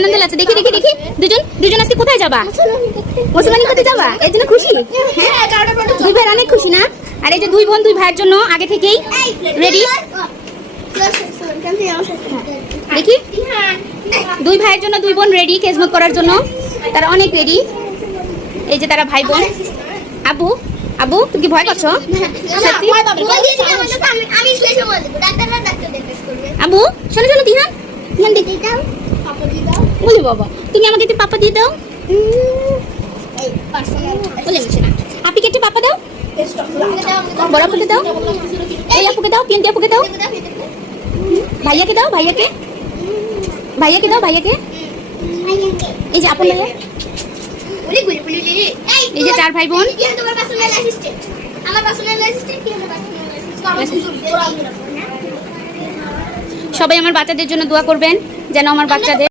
আনন্দ লাগছে। দেখি দেখি দেখি দুজন আজকে কোথায় যাবা? মুসলমানি করতে যাবা? এর জন্য খুশি? দুই ভাই অনেক খুশি না? আর এই যে দুই বোন দুই ভাইয়ের জন্য আগে থেকেই রেডি। দেখি দুই ভাইয়ের জন্য দুই বোন রেডি কেজমত করার জন্য, তারা অনেক রেডি। এই যে তারা ভাই বোন। আবু আবু তুমি কি ভয় করছো? আবু শোনো শোনো দিহান দেখি বলি বাবা তুমি আমাকে একটু পাপা দিয়ে দাও। আপনি একটু পাপা দাও, বড় আপুকে দাও, এই আপুকে দাও, পিন্টি আপুকে দাও, ভাইয়াকে দাও, ভাইয়াকে দাও, ভাইয়াকে। এই যে আপন ভাইয়া, এই যে চার ভাই বোন। সবাই আমার বাচ্চাদের জন্য দোয়া করবেন যেন আমার বাচ্চাদের